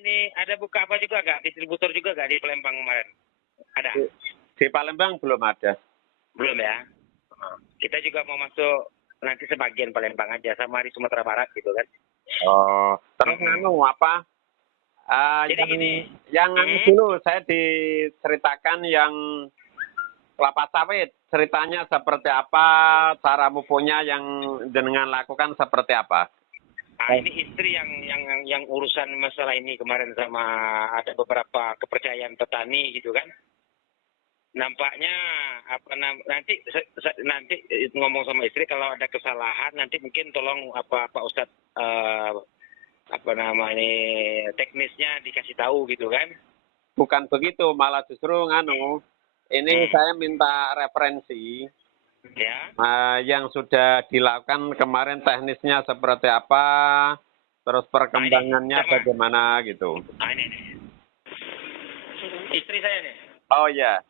ini ada buka apa juga gak? Distributor juga gak di Palembang kemarin? Ada? Di Palembang belum ada. Belum ya? Kita juga mau masuk nanti sebagian Palembang aja sama di Sumatera Barat gitu kan. Oh, terus apa? Jadi gini. Yang dulu saya diceritakan yang kelapa sawit. Ceritanya seperti apa? Cara mupunya yang jenengan lakukan seperti apa? Ini istri yang urusan masalah ini kemarin sama ada beberapa kepercayaan petani gitu kan. Nampaknya nanti ngomong sama istri kalau ada kesalahan nanti mungkin tolong Pak Ustadz teknisnya dikasih tahu gitu kan. Bukan begitu, malah justru ini saya minta referensi ya yang sudah dilakukan kemarin teknisnya seperti apa, terus perkembangannya bagaimana gitu. Ini. Istri saya nih. Oh ya.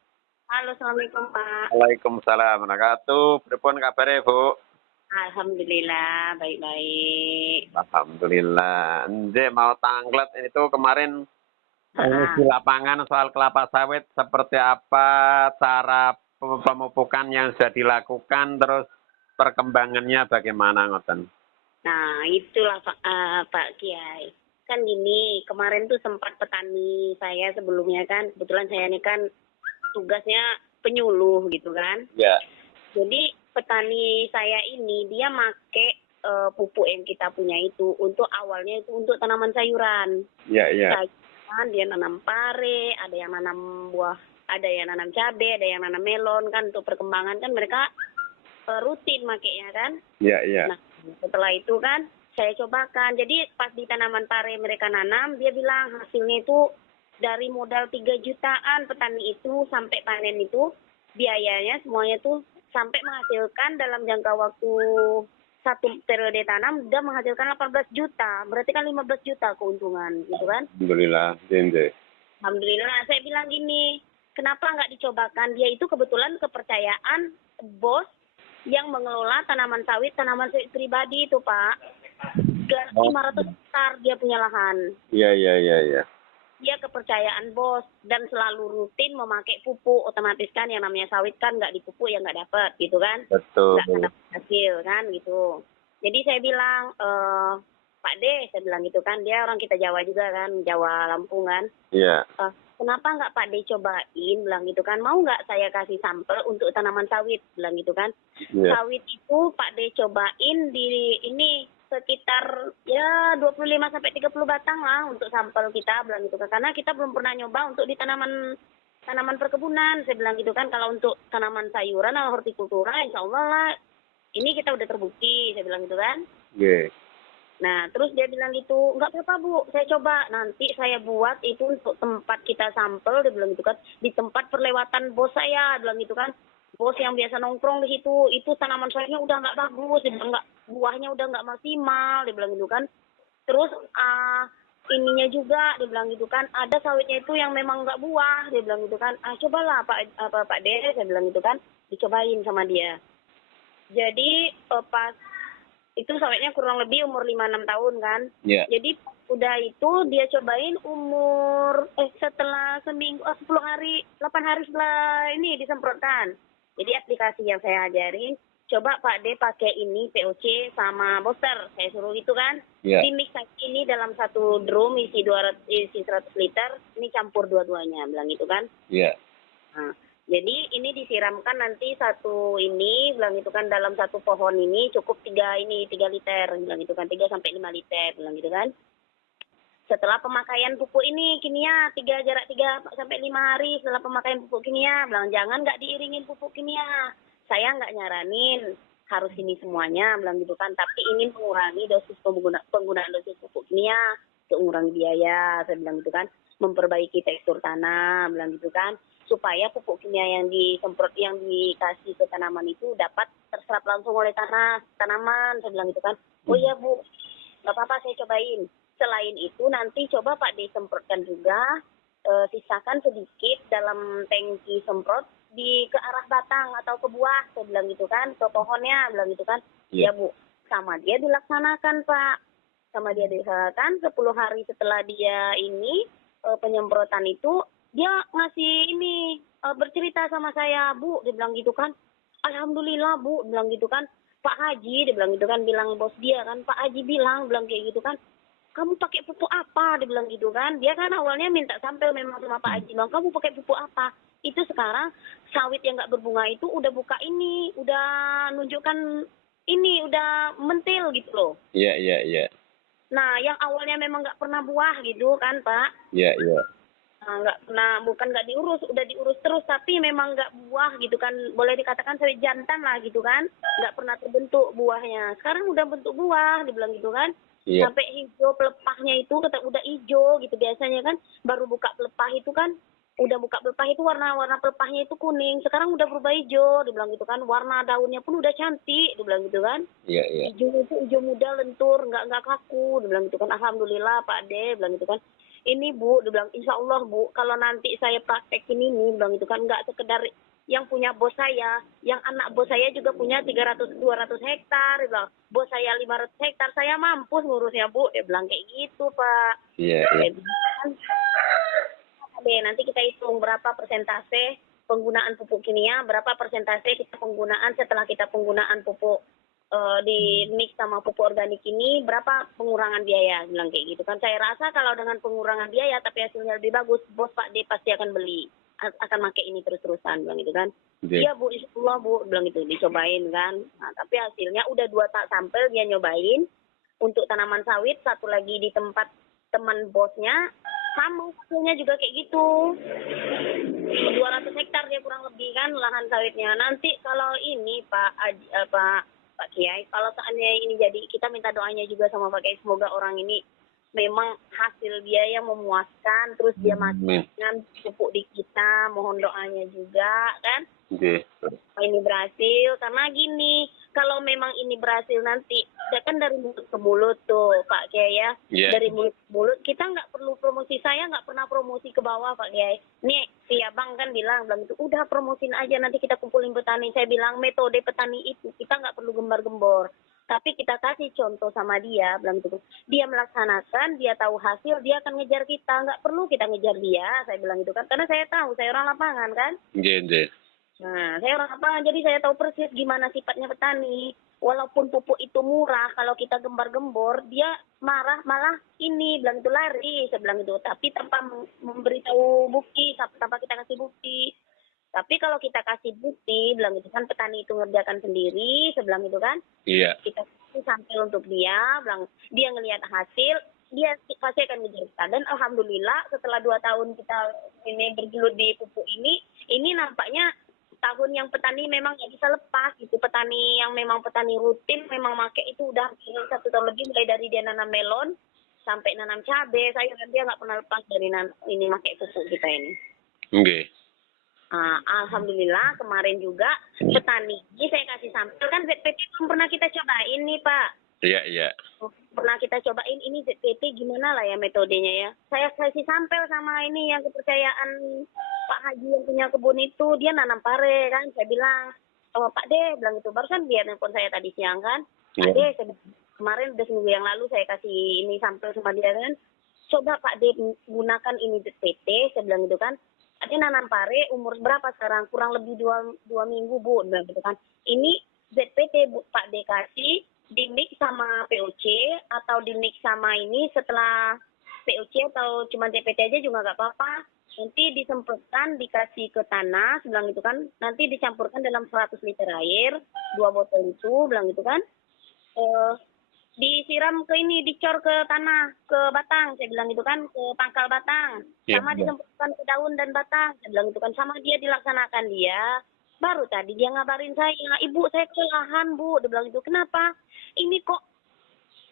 Halo, Assalamualaikum Pak. Waalaikumsalam warahmatullahi wabarakatuh. Pripun kabare, Bu? Alhamdulillah, baik-baik. Alhamdulillah. Mau tanglet itu kemarin di lapangan soal kelapa sawit seperti apa cara pemupukan yang sudah dilakukan, terus perkembangannya bagaimana, ngoten? Nah, itulah Pak Kiai. Kan gini, kemarin tuh sempat petani saya sebelumnya kan, kebetulan saya ini kan tugasnya penyuluh gitu kan. Ya. Jadi petani saya ini dia make pupuk yang kita punya itu untuk awalnya itu untuk tanaman sayuran. Iya, iya. Sayuran dia nanam pare, ada yang nanam buah, ada yang nanam cabai, ada yang nanam melon kan untuk perkembangan kan mereka rutin makainya kan. Iya, iya. Nah, setelah itu kan saya cobakan. Jadi pas di tanaman pare mereka nanam, dia bilang hasilnya itu dari modal 3 jutaan petani itu sampai panen itu biayanya semuanya tuh sampai menghasilkan dalam jangka waktu 1 periode tanam udah menghasilkan 18 juta. Berarti kan 15 juta keuntungan gitu kan. Alhamdulillah. Alhamdulillah. Saya bilang gini, kenapa nggak dicobakan? Dia itu kebetulan kepercayaan bos yang mengelola tanaman sawit pribadi itu Pak. 500 hektar dia punya lahan. Iya. Dia kepercayaan bos dan selalu rutin memakai pupuk, otomatis kan yang namanya sawit kan nggak dipupuk ya nggak dapat gitu kan. Betul. Nggak dapat hasil kan gitu. Jadi saya bilang, Pak D, saya bilang gitu kan, dia orang kita Jawa juga kan, Jawa Lampung kan. Iya. Kenapa nggak Pak D cobain, bilang gitu kan, mau nggak saya kasih sampel untuk tanaman sawit, bilang gitu kan. Iya. Sawit itu Pak D cobain di ini sekitar ya 25 sampai 30 batang lah untuk sampel kita, bilang gitu kan. Karena kita belum pernah nyoba untuk di tanaman perkebunan, saya bilang gitu kan. Kalau untuk tanaman sayuran atau hortikultura, insya Allah lah, ini kita udah terbukti, saya bilang gitu kan. Iya. Nah, terus dia bilang gitu, nggak apa-apa Bu, saya coba, nanti saya buat itu untuk tempat kita sampel, dia bilang gitu kan, di tempat perlewatan bos saya, dia bilang gitu kan. Bos yang biasa nongkrong di situ, itu tanaman sayurnya udah nggak bagus, dia bilang buahnya udah nggak maksimal, dia bilang gitu kan. Terus ininya juga, dia bilang gitu kan, ada sawitnya itu yang memang nggak buah, dia bilang gitu kan. Cobalah Pak D, saya bilang gitu kan, dicobain sama dia. Jadi pas itu sawitnya kurang lebih umur 5-6 tahun kan. Yeah. Jadi udah itu dia cobain umur setelah seminggu 10 hari, 8 hari setelah ini disemprotkan. Jadi aplikasi yang saya ajarin, coba Pak D pakai ini POC sama booster. Saya suruh itu kan. Yeah. Dimix ini dalam satu drum isi 100 liter, ini campur dua-duanya, bilang gitu kan. Iya. Nah, jadi ini disiramkan nanti bilang gitu kan, dalam satu pohon ini cukup 3 liter, bilang gitu kan, 3 sampai 5 liter, bilang gitu kan. Setelah pemakaian pupuk ini kimia, jarak 3 sampai 5 hari setelah pemakaian pupuk kimia, bilang jangan nggak diiringin pupuk kimia. Saya nggak nyaranin harus ini semuanya, bilang gitu kan, tapi ingin mengurangi dosis penggunaan dosis pupuk kimia untuk mengurangi biaya, saya bilang gitu kan, memperbaiki tekstur tanah, bilang gitu kan, supaya pupuk kimia yang disemprot, yang dikasih ke tanaman itu dapat terserap langsung oleh tanaman, saya bilang gitu kan. Oh iya Bu, nggak apa-apa saya cobain. Selain itu nanti coba Pak disemprotkan juga, sisakan sedikit dalam tangki semprot ke arah batang atau ke buah, saya bilang gitu kan, ke pohonnya, bilang gitu kan. Ya Bu, sama dia dilaksanakan Pak. sama dia diusahakan. 10 hari setelah dia ini penyemprotan itu, dia ngasih ini bercerita sama saya, Bu, dia bilang gitu kan. Alhamdulillah, Bu, bilang gitu kan. Pak Haji, dia bilang gitu kan, bilang bos dia kan, Pak Haji bilang kayak gitu kan. Kamu pakai pupuk apa? Dia bilang gitu kan. Dia kan awalnya minta sampel memang sama Pak Haji. Bilang, kamu pakai pupuk apa? Itu sekarang sawit yang nggak berbunga itu udah buka ini, udah nunjukkan ini, udah mentil gitu loh. Iya, iya, iya. Nah, yang awalnya memang nggak pernah buah gitu kan, Pak. Iya, iya. Nah, nggak pernah, bukan nggak diurus, udah diurus terus, tapi memang nggak buah gitu kan. Boleh dikatakan sawit jantan lah gitu kan. Nggak pernah terbentuk buahnya. Sekarang udah bentuk buah, dibilang gitu kan. Iya. Sampai hijau pelepahnya itu, kata udah hijau gitu biasanya kan. Baru buka pelepah itu kan, udah buka pelepah itu warna pelepahnya itu kuning. Sekarang udah berubah hijau, dibilang gitu kan. Warna daunnya pun udah cantik, dibilang gitu kan. Iya, iya. Hijau itu hijau muda, lentur, nggak kaku, dibilang gitu kan. Alhamdulillah Pak De, bilang gitu kan. Ini Bu, dia bilang, insya Allah Bu, kalau nanti saya praktekin ini, bilang gitu kan, nggak sekedar yang punya bos saya, yang anak bos saya juga punya 300-200 hektar, dia bilang, bos saya 500 hektar, saya mampu ngurusnya Bu, dia bilang kayak gitu Pak. Iya, iya. Nanti kita hitung berapa persentase penggunaan pupuk kimia, berapa persentase kita penggunaan setelah kita penggunaan pupuk di mix sama pupuk organik ini, berapa pengurangan biaya, bilang kayak gitu kan. Saya rasa kalau dengan pengurangan biaya tapi hasilnya lebih bagus, bos Pak D pasti akan beli, akan pakai ini terus-terusan, bilang gitu kan. Iya Bu, insyaallah Bu, bilang gitu, dicobain kan. Nah, tapi hasilnya udah 2 sampel dia nyobain untuk tanaman sawit, satu lagi di tempat teman bosnya, sama hasilnya juga kayak gitu. 200 hektar dia kurang lebih kan lahan sawitnya. Nanti kalau ini Pak Kiai, kalau seandainya ini jadi, kita minta doanya juga sama Pak Kiai, semoga orang ini memang hasil dia yang memuaskan, terus dia makan pupuk di kita, mohon doanya juga kan. Ini berhasil, karena gini, kalau memang ini berhasil nanti, kan dari mulut ke mulut tuh Pak Kiai ya. Dari mulut ke mulut, kita nggak perlu promosi, saya nggak pernah promosi ke bawah Pak Kiai. Nih, si abang kan bilang itu, udah promosin aja, nanti kita kumpulin petani. Saya bilang metode petani itu, kita nggak perlu gembar-gembor. Tapi kita kasih contoh sama dia, bilang gitu. Dia melaksanakan, dia tahu hasil, dia akan ngejar kita. Nggak perlu kita ngejar dia, saya bilang gitu kan. Karena saya tahu, saya orang lapangan kan. Nah, saya orang lapangan, jadi saya tahu persis gimana sifatnya petani. Walaupun pupuk itu murah, kalau kita gembar-gembor, dia marah, malah ini, bilang itu lari, saya bilang itu. Tapi tanpa memberitahu bukti, tanpa kita kasih bukti. Tapi kalau kita kasih bukti, bilang itu kan petani itu ngerjakan sendiri, saya bilang itu kan. Iya. Kita kasih sampel untuk dia, bilang dia ngelihat hasil, dia pasti akan ngejar kita. Dan alhamdulillah setelah 2 tahun kita ini bergelut di pupuk ini nampaknya tahun yang petani memang nggak bisa lepas gitu. Petani yang memang petani rutin memang pakai itu udah 1 tahun lebih, mulai dari dia nanam melon sampai nanam cabai, sayuran, dia nggak pernah lepas dari ini pakai pupuk kita ini. Oke. Alhamdulillah kemarin juga petani ini saya kasih sampel kan, ZPT belum pernah kita cobain nih Pak. Iya, iya. Pernah kita cobain ini ZPT gimana lah ya metodenya ya. Saya kasih sampel sama ini yang kepercayaan Pak Haji yang punya kebun itu, dia nanam pare kan. Saya bilang, oh Pak De, bilang itu, barusan dia nelfon saya tadi siang kan. Pak De, kemarin udah seminggu yang lalu saya kasih ini sampel sama dia kan. Coba Pak De gunakan ini ZPT, saya bilang gitu kan. Tadi nanam pare umur berapa sekarang? Kurang lebih 2 minggu Bu, bilang gitu kan. Ini ZPT Pak De kasih di mix sama POC atau di mix sama ini setelah POC atau cuma ZPT aja juga nggak apa-apa. Nanti disemprotkan, dikasih ke tanah, bilang gitu kan. Nanti dicampurkan dalam 100 liter air, 2 botol itu, bilang gitu kan. Disiram ke ini, dicor ke tanah, ke batang, saya bilang gitu kan, ke pangkal batang. Sama disemprotkan ke daun dan batang, saya bilang gitu kan. Sama dia dilaksanakan dia. Baru tadi dia ngabarin saya, Ibu saya kelelahan Bu, dia bilang gitu. Kenapa? Ini kok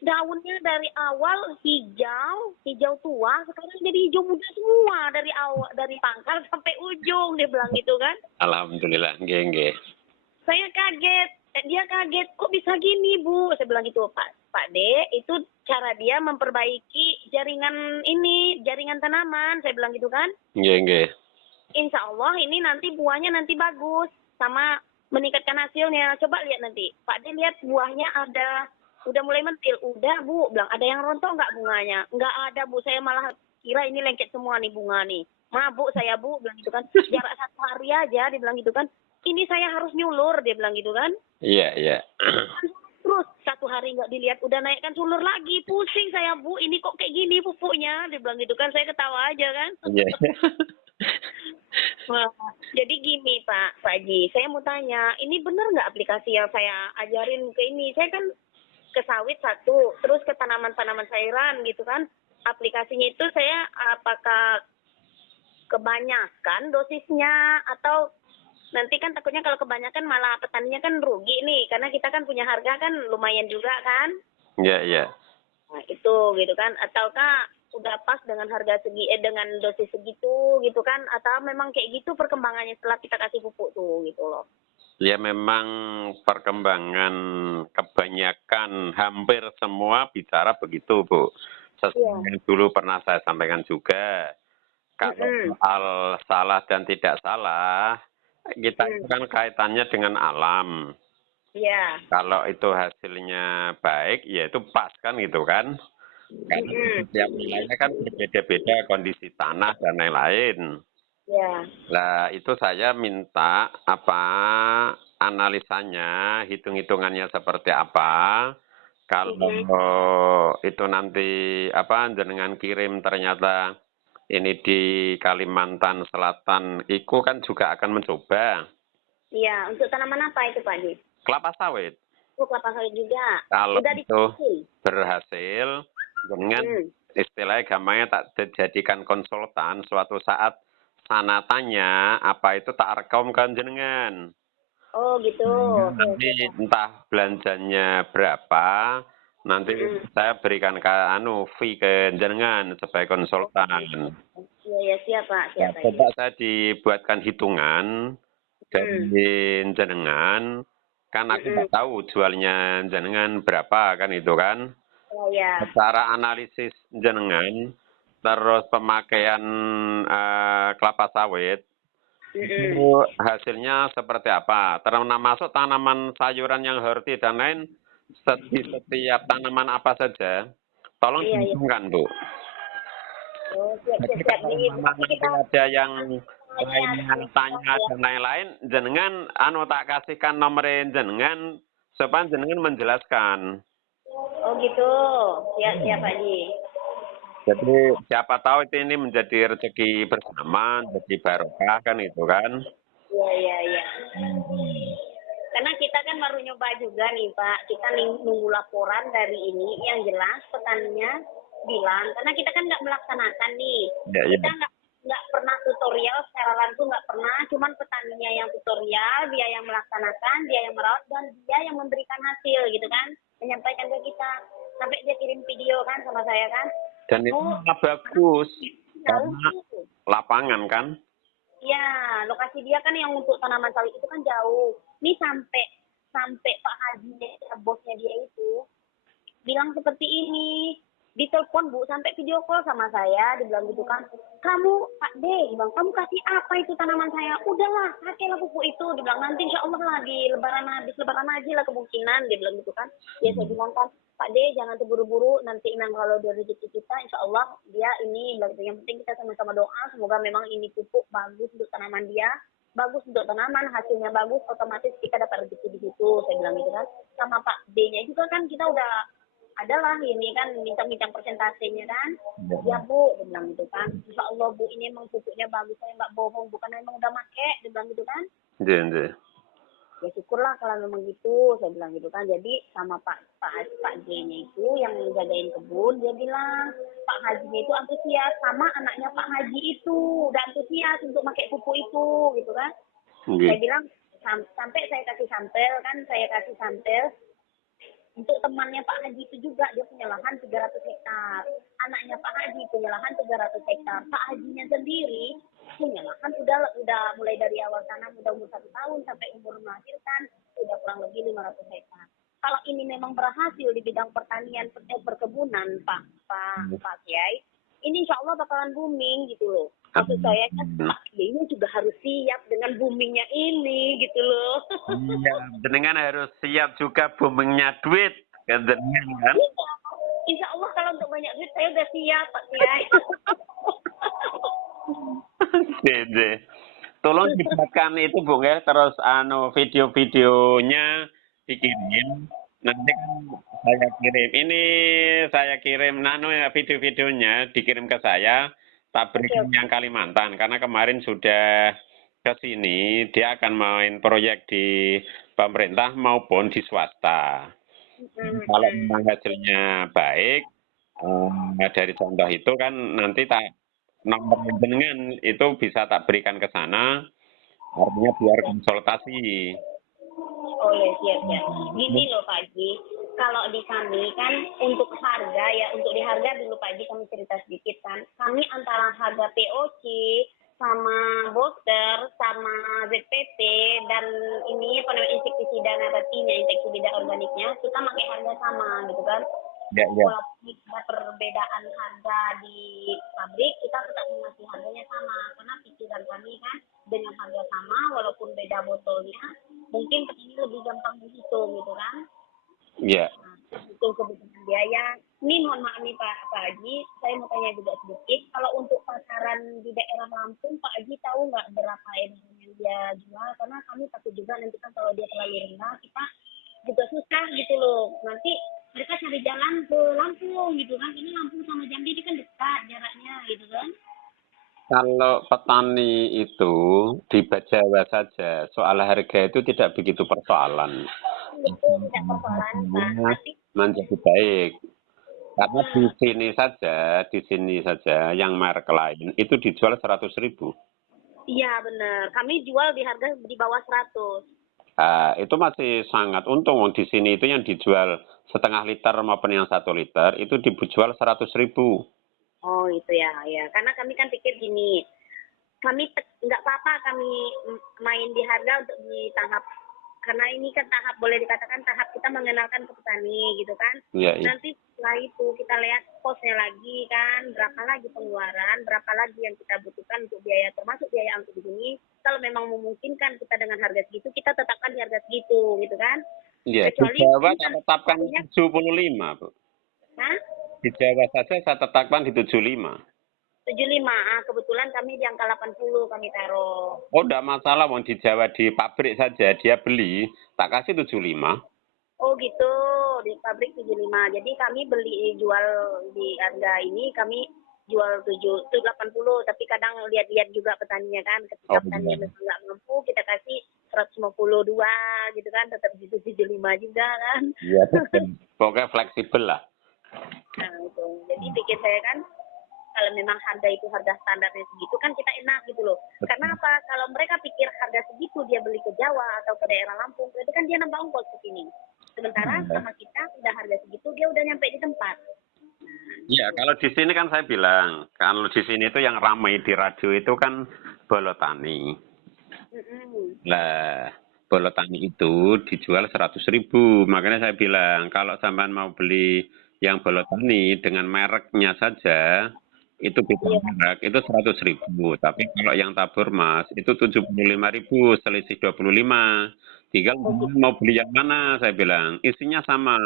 daunnya dari awal hijau tua, sekarang jadi hijau muda semua dari awal, dari pangkal sampai ujung, dia bilang gitu kan. Alhamdulillah, nggih. Saya kaget, dia kaget, kok bisa gini Bu, saya bilang gitu. Pak De, itu cara dia memperbaiki jaringan tanaman, saya bilang gitu kan. Nggih. Insya Allah ini nanti buahnya nanti bagus, sama meningkatkan hasilnya. Coba lihat nanti, Pak De lihat buahnya ada Udah mulai mentil. Udah Bu, bilang ada yang rontok nggak bunganya? Nggak ada Bu, saya malah kira ini lengket semua nih bunga nih. Mabuk saya Bu, bilang gitu kan. Jarak 1 hari aja, dia bilang gitu kan. Ini saya harus nyulur, dia bilang gitu kan. Iya, iya. Terus 1 hari nggak dilihat, udah naikkan sulur lagi. Pusing saya Bu, ini kok kayak gini pupuknya, dia bilang gitu kan. Saya ketawa aja kan. Iya. Wah, jadi gini Pak Haji, saya mau tanya, ini benar nggak aplikasi yang saya ajarin ke ini? Saya kan ke sawit satu, terus ke tanaman-tanaman sayuran gitu kan. Aplikasinya itu saya apakah kebanyakan dosisnya atau nanti kan takutnya kalau kebanyakan malah petaninya kan rugi nih, karena kita kan punya harga kan lumayan juga kan. Iya, iya. Nah, itu gitu kan, ataukah udah pas dengan harga dengan dosis segitu gitu kan, atau memang kayak gitu perkembangannya setelah kita kasih pupuk tuh gitu loh. Ya memang perkembangan kebanyakan hampir semua bicara begitu, Bu. Sesuai yang dulu pernah saya sampaikan juga. Kalau soal salah dan tidak salah, kita itu kan kaitannya dengan alam. Iya. Kalau itu hasilnya baik, ya itu pas kan gitu kan. Karena setiap wilayah kan berbeda-beda kondisi tanah dan lain-lain. Ya. Nah, itu saya minta analisanya, hitung-hitungannya seperti apa. Kalau itu nanti jenengan kirim ternyata ini di Kalimantan Selatan, Iku kan juga akan mencoba. Iya, untuk tanaman apa itu Pak Di? Kelapa sawit. Oh, kelapa sawit juga. Kalau Udah itu berhasil, dengan istilahnya gampangnya tak jadikan konsultan, suatu saat sana tanya, apa itu tak rekomkan jenengan. Oh gitu. Nanti entah belanjanya berapa, nanti saya berikan fee ke jenengan sebagai konsultan. Iya, ya, siap Pak. Siap, Nah, coba saya dibuatkan hitungan dari jenengan, kan aku nggak tahu jualnya jenengan berapa kan itu kan. Oh ya. Secara analisis jenengan, terus pemakaian kelapa sawit, itu hasilnya seperti apa? Termasuk tanaman sayuran yang healthy dan lain, di setiap tanaman apa saja, tolong dihitungkan, Bu. Oh, siap. Nanti ada yang lainnya tanya dan lain-lain, jenengan tak kasihkan nomor jenengan supaya jenengan menjelaskan. Oh gitu. Siap Pak Ji. Jadi siapa tahu ini menjadi rezeki bersama, jadi barokah kan itu kan. Iya. Karena kita kan baru nyoba juga nih Pak, kita nunggu laporan dari ini yang jelas petaninya bilang, karena kita kan nggak melaksanakan nih, kita nggak pernah tutorial secara langsung, nggak pernah, cuman petaninya yang tutorial, dia yang melaksanakan, dia yang merawat, dan dia yang memberikan hasil gitu kan, menyampaikan ke kita, sampai dia kirim video kan sama saya kan. Dan itu bagus, karena lapangan kan. Ya, lokasi dia kan yang untuk tanaman sawit itu kan jauh. Ini sampai Pak Haji, bosnya dia itu, bilang seperti ini. Ditelepon Bu, sampai video call sama saya, dibilang gitu kan. Kamu, Pak D, bilang, kamu kasih apa itu tanaman saya? Udahlah, pakailah pupuk itu. Dibilang, nanti insya Allah lah di habis lebaran aja lah kemungkinan. Dia bilang gitu kan. Ya saya bilang kan, Pak D, jangan terburu-buru. Nanti memang kalau dari rezeki kita, insya Allah dia ini, bilang gitu. Yang penting kita sama-sama doa, semoga memang ini pupuk bagus untuk tanaman dia. Bagus untuk tanaman, hasilnya bagus, otomatis kita dapat rezeki di situ. Saya bilang gitu kan. Sama Pak D-nya juga kan kita udah adalah ini kan minta persentasenya kan. Ya Bu, dia bilang gitu kan. Insya Allah Bu, ini emang pupuknya bagus, saya nggak bohong, bukan emang udah make, dia bilang gitu kan. Iya. Ya syukurlah kalau memang gitu, saya bilang gitu kan. Jadi sama Pak J-nya itu yang jagain kebun, dia bilang Pak Haji itu antusias, sama anaknya Pak Haji itu udah antusias untuk pakai pupuk itu gitu kan. Saya bilang sampai saya kasih sampel untuk temannya Pak Haji itu juga, dia punya lahan 300 hektar. Anaknya Pak Haji punya lahan 300 hektar. Pak Hajinya sendiri punya lahan udah mulai dari awal tanam, udah umur 1 tahun sampai umur melahirkan, udah kurang lebih 500 hektar. Kalau ini memang berhasil di bidang pertanian, perkebunan Pak Kiai, ini insya Allah bakalan booming gitu loh. Maksud saya kan Pak Kiai juga harus siap dengan boomingnya ini gitu loh. Iya, jenengan harus siap juga boomingnya duit. Gandengan kan? Iya. Insya Allah kalau untuk banyak duit saya udah siap Pak Kiai. Dede. Tolong dibuatkan itu Bung ya, terus video-videonya dikirim. Nanti kan saya kirim. Ini saya kirim ya video-videonya dikirim ke saya. Tak berikan yang Kalimantan karena kemarin sudah ke sini dia akan main proyek di pemerintah maupun di swasta. Kalau memang hasilnya baik, dari contoh itu kan nanti tak nomor jenengan itu bisa tak berikan ke sana, artinya biar konsultasi. Oh ya, siap. Gini loh Pak Haji, kalau di kami kan untuk harga ya, untuk di harga dulu Pak Haji kami cerita sedikit kan. Kami antara harga POC sama booster sama ZPT dan ini apa namanya insektisida nabatinya, insektisida organiknya, kita pakai harga sama gitu kan. Ya. Walaupun ada perbedaan harga di pabrik, kita tetap masih harganya sama karena pikiran kami kan dengan harga sama walaupun beda botolnya mungkin petani lebih gampang dihitung gitu kan. Iya. Itu kebutuhan biaya. Ini mohon maaf nih Pak Haji, saya mau tanya juga sedikit. Kalau untuk pasaran di daerah Lampung, Pak Haji tahu nggak berapa yang dia jual? Karena kami takut juga nanti kan kalau dia terlalu rendah, kita juga susah gitu loh. Nanti mereka cari jalan ke Lampung gitu kan. Ini Lampung sama Jambi ini kan dekat jaraknya gitu kan. Kalau petani itu di Jawa saja, soal harga itu tidak begitu persoalan. Itu tidak persoalan Pak. Tapi Menjadi baik. Karena di sini saja yang merek lain itu dijual 100.000. iya benar. Kami jual di harga di bawah 100. Itu masih sangat untung. Di sini itu yang dijual setengah liter maupun yang 1 liter itu dijual 100.000. Oh itu ya. Karena kami kan pikir gini, kami nggak apa-apa kami main di harga untuk di tahap, karena ini kan tahap boleh dikatakan tahap kita mengenalkan ke petani gitu kan. Ya. Nanti setelah itu kita lihat posnya lagi kan, berapa lagi pengeluaran, berapa lagi yang kita butuhkan untuk biaya, termasuk biaya angkut di sini. Kalau memang memungkinkan kita dengan harga segitu, kita tetapkan di harga segitu gitu kan. Iya, Kecuali di Jawa saya tetapkan 75, Bu. Hah? Di Jawa saja saya tetapkan di 75. 75, kebetulan kami di angka 80 kami taruh. Oh, enggak masalah, Wong di Jawa di pabrik saja dia beli, tak kasih 75. Oh gitu, di pabrik 75. Jadi kami beli jual di harga ini kami jual 80, tapi kadang lihat-lihat juga petaninya kan, ketika petaninya nggak mampu kita kasih 152 gitu kan, tetap di 75 juga kan. Iya, pokoknya fleksibel lah. Nah itu, jadi pikir saya kan kalau memang harga itu harga standarnya segitu kan kita enak gitu loh. Karena apa? Kalau mereka pikir harga segitu dia beli ke Jawa atau ke daerah Lampung, berarti kan dia nambah ongkos ke sini. Sementara sama kita udah harga segitu dia udah nyampe di tempat. Iya, kalau di sini kan saya bilang, kalau di sini itu yang ramai di radio itu kan bolotani. Lah, bolotani itu dijual 100.000. Makanya saya bilang, kalau sampean mau beli yang bolotani dengan mereknya saja, itu beda merek, itu 100.000. Tapi kalau yang tabur mas, itu 75.000, selisih 25. Tinggal mau beli yang mana, saya bilang. Isinya sama.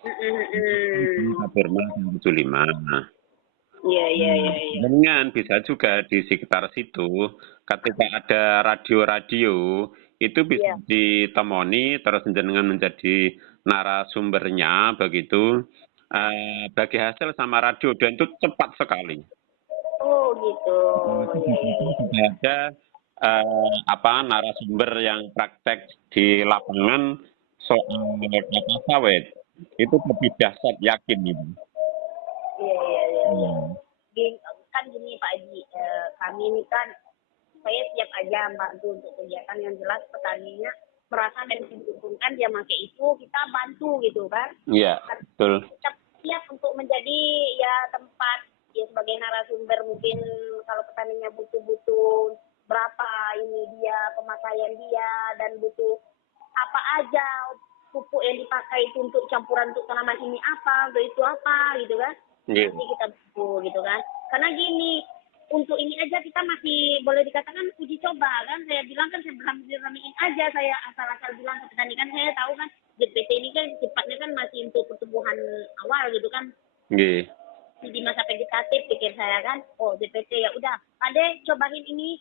Tabur mas 75. Iya. Dengan bisa juga di sekitar situ, ketika ada radio-radio, itu bisa ditemoni, terus jenengan menjadi narasumbernya, begitu. Bagi hasil sama radio, dan itu cepat sekali. Oh gitu. Sudah ada narasumber yang praktek di lapangan soal kelapa sawit. Itu lebih dahsyat, yakin ibu. Iya. Kan gini Pak Haji, kami ini kan saya siap aja bantu untuk kegiatan yang jelas petaninya merasa dan diuntungkan dia pakai itu kita bantu gitu kan. Iya, betul. Kita siap untuk menjadi ya tempat ya sebagai narasumber, mungkin kalau petaninya butuh berapa ini dia pemakaian dia dan butuh apa aja pupuk yang dipakai itu untuk campuran untuk tanaman ini apa, untuk itu apa gitu kan. Nanti kita butuh gitu kan. Karena gini, untuk ini aja kita masih boleh dikatakan uji coba kan. Saya bilang kan saya berani aja, saya asal-asal bilang ke petani kan saya tahu kan ZPT ini kan sifatnya kan masih untuk pertumbuhan awal gitu kan. Nggih. Di masa vegetatif pikir saya kan, oh ZPT ya udah, Ade cobain ini,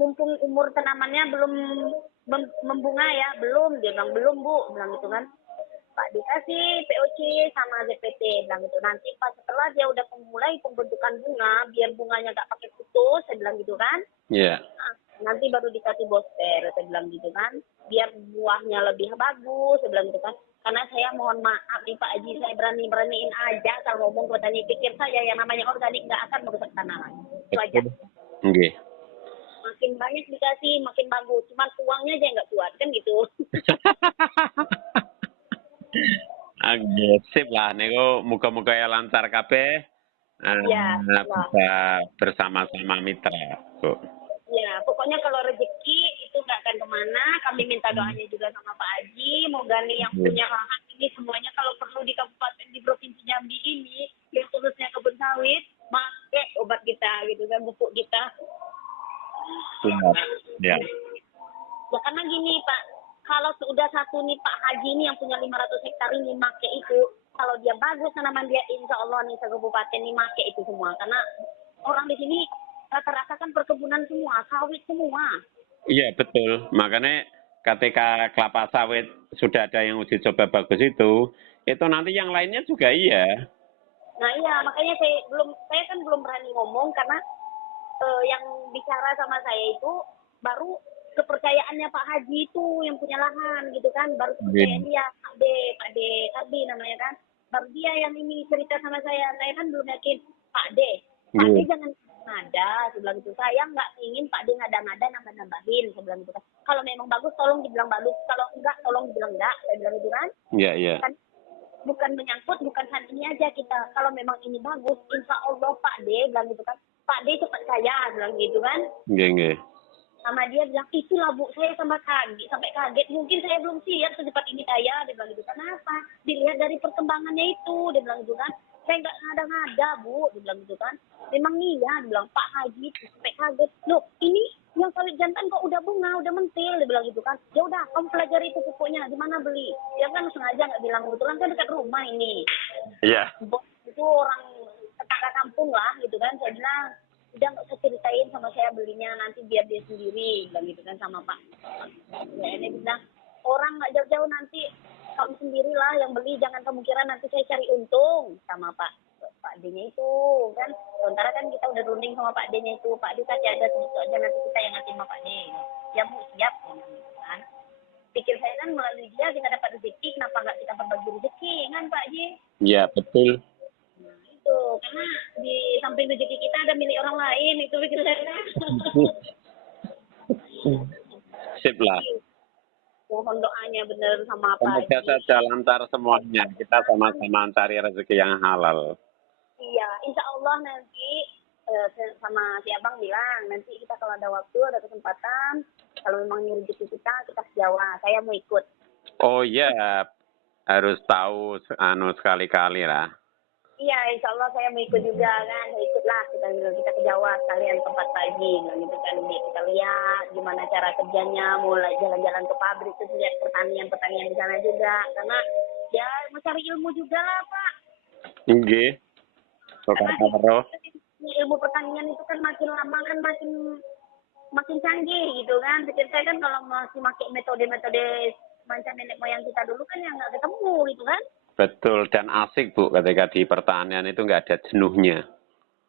mumpung umur tanamannya belum membunga ya, belum, dia bilang belum Bu, bilang gitu kan. Pak dikasih POC sama ZPT, bilang gitu. Nanti pas setelah dia udah mulai pembentukan bunga, biar bunganya gak pakai putus, saya bilang gitu kan. Iya. Nah, nanti baru dikasih booster, saya bilang gitu kan. Biar buahnya lebih bagus, saya bilang gitu kan. Karena saya mohon maaf nih Pak Haji, saya beraniin aja kalau ngomong ke petani. Pikir saya yang namanya organik nggak akan merusak tanaman. Itu aja. Nggih. Makin banyak dikasih, makin bagus. Cuman uangnya aja nggak kuat, kan gitu. Sip lah, niku muga-muga ya lancar kabeh. Ya, Bisa bersama-sama mitra, Bu. Ya, pokoknya kalau rezeki itu nggak akan kemana. Kami minta doanya juga sama Pak Haji. Moga nih yang punya lahan ini semuanya kalau perlu di kabupaten di provinsi Jambi ini, yang khususnya kebun sawit, pakai obat kita gitu kan, pupuk kita. Ya. Ya karena gini Pak, kalau sudah satu nih Pak Haji ini yang punya 500 hektar ini pakai itu, kalau dia bagus tanaman dia, insya Allah nih kabupaten ini pakai itu semua. Karena orang di sini rata-rata kan perkebunan semua, sawit semua. Iya betul, makanya ketika kelapa sawit sudah ada yang uji coba bagus itu nanti yang lainnya juga iya. Nah iya, makanya saya kan belum berani ngomong karena yang bicara sama saya itu baru kepercayaannya Pak Haji itu yang punya lahan gitu kan, baru kepercayaan dia, Pak D Kardi namanya kan, baru dia yang ini cerita sama saya kan belum yakin. Pak D jangan ada, saya bilang gitu. Saya nggak ingin Pak D ngada-ngada nambah-nambahin, saya bilang gitu kan. Kalau memang bagus tolong dibilang bagus, kalau enggak tolong dibilang enggak, saya bilang gitu kan. Iya, iya. Kan bukan menyangkut, bukan hal ini aja kita. Kalau memang ini bagus, insya Allah Pak D bilang gitu kan. Pak D cepat saya bilang gitu kan. Iya, iya. Sama dia bilang, itulah Bu, saya sampai kaget. Mungkin saya belum siap secepat ini dia bilang gitu. Kenapa? Dilihat dari perkembangannya itu, dia bilang gitu kan. Saya nggak ngada-ngada Bu, dia bilang gitu kan. Memang iya, dia bilang Pak Haji sampai kaget. Loh, ini yang sawit jantan kok udah bunga, udah mentil, dia bilang gitu kan. Ya udah, kamu pelajari itu pupuknya, di mana beli? Dia kan sengaja nggak bilang, kebetulan kan dekat rumah ini. Iya. Itu orang tetangga kampung lah, gitu kan. Saya bilang, udah nggak usah ceritain sama saya belinya, nanti biar dia sendiri, bilang gitu kan sama Pak. Ya, ini bilang, orang nggak jauh-jauh nanti kamu sendirilah yang beli, jangan kemungkinan nanti saya cari untung sama Pak D-nya itu kan. Sementara kan kita udah runding sama Pak D-nya itu, Pak D kasih ada sedikit aja, nanti kita yang ngasih sama Pak D. Ya Bu, siap kan. Pikir saya kan melalui dia kita dapat rezeki, kenapa nggak kita berbagi rezeki kan Pak Ji? Iya betul. Nah, itu karena di samping rezeki kita ada milik orang lain, itu pikir saya kan. Sip lah. Mohon doanya bener sama Pak Semoga Haji. saja lancar semuanya. Kita sama-sama cari rezeki yang halal. Iya, insya Allah nanti sama si Abang bilang, nanti kita kalau ada waktu, ada kesempatan, kalau memang ini rezeki kita ke Jawa, saya mau ikut. Oh iya, harus tahu sekali-kali lah. Iya, insya Allah saya mau ikut juga kan, saya ikutlah kita ke Jawa sekalian tempat Pak Haji, gitu kan, kita lihat gimana cara kerjanya, mulai jalan-jalan ke pabrik, terus lihat pertanian di sana juga, karena ya mau cari ilmu juga lah Pak. Nggih. Ilmu pertanian itu kan makin lama kan makin canggih gitu kan. Pikir saya kan kalau masih pakai metode-metode macam nenek moyang kita dulu kan yang nggak ketemu gitu kan. Betul, dan asik Bu ketika di pertanian itu nggak ada jenuhnya.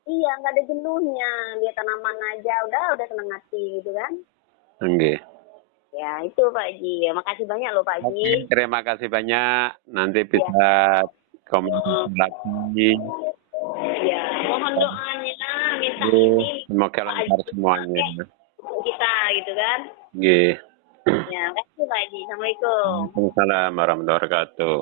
Iya, nggak ada jenuhnya. Lihat tanaman aja udah seneng hati gitu kan. Nggih. Ya itu Pak Haji. Makasih banyak loh Pak Haji. Terima kasih banyak. Nanti bisa komunikasi lagi. Ya, mohon doanya, minta ini. Semoga lancar semuanya. Kita gitu kan. Nggih. Ya, makasih Pak Haji. Assalamualaikum. Waalaikumsalam warahmatullahi wabarakatuh.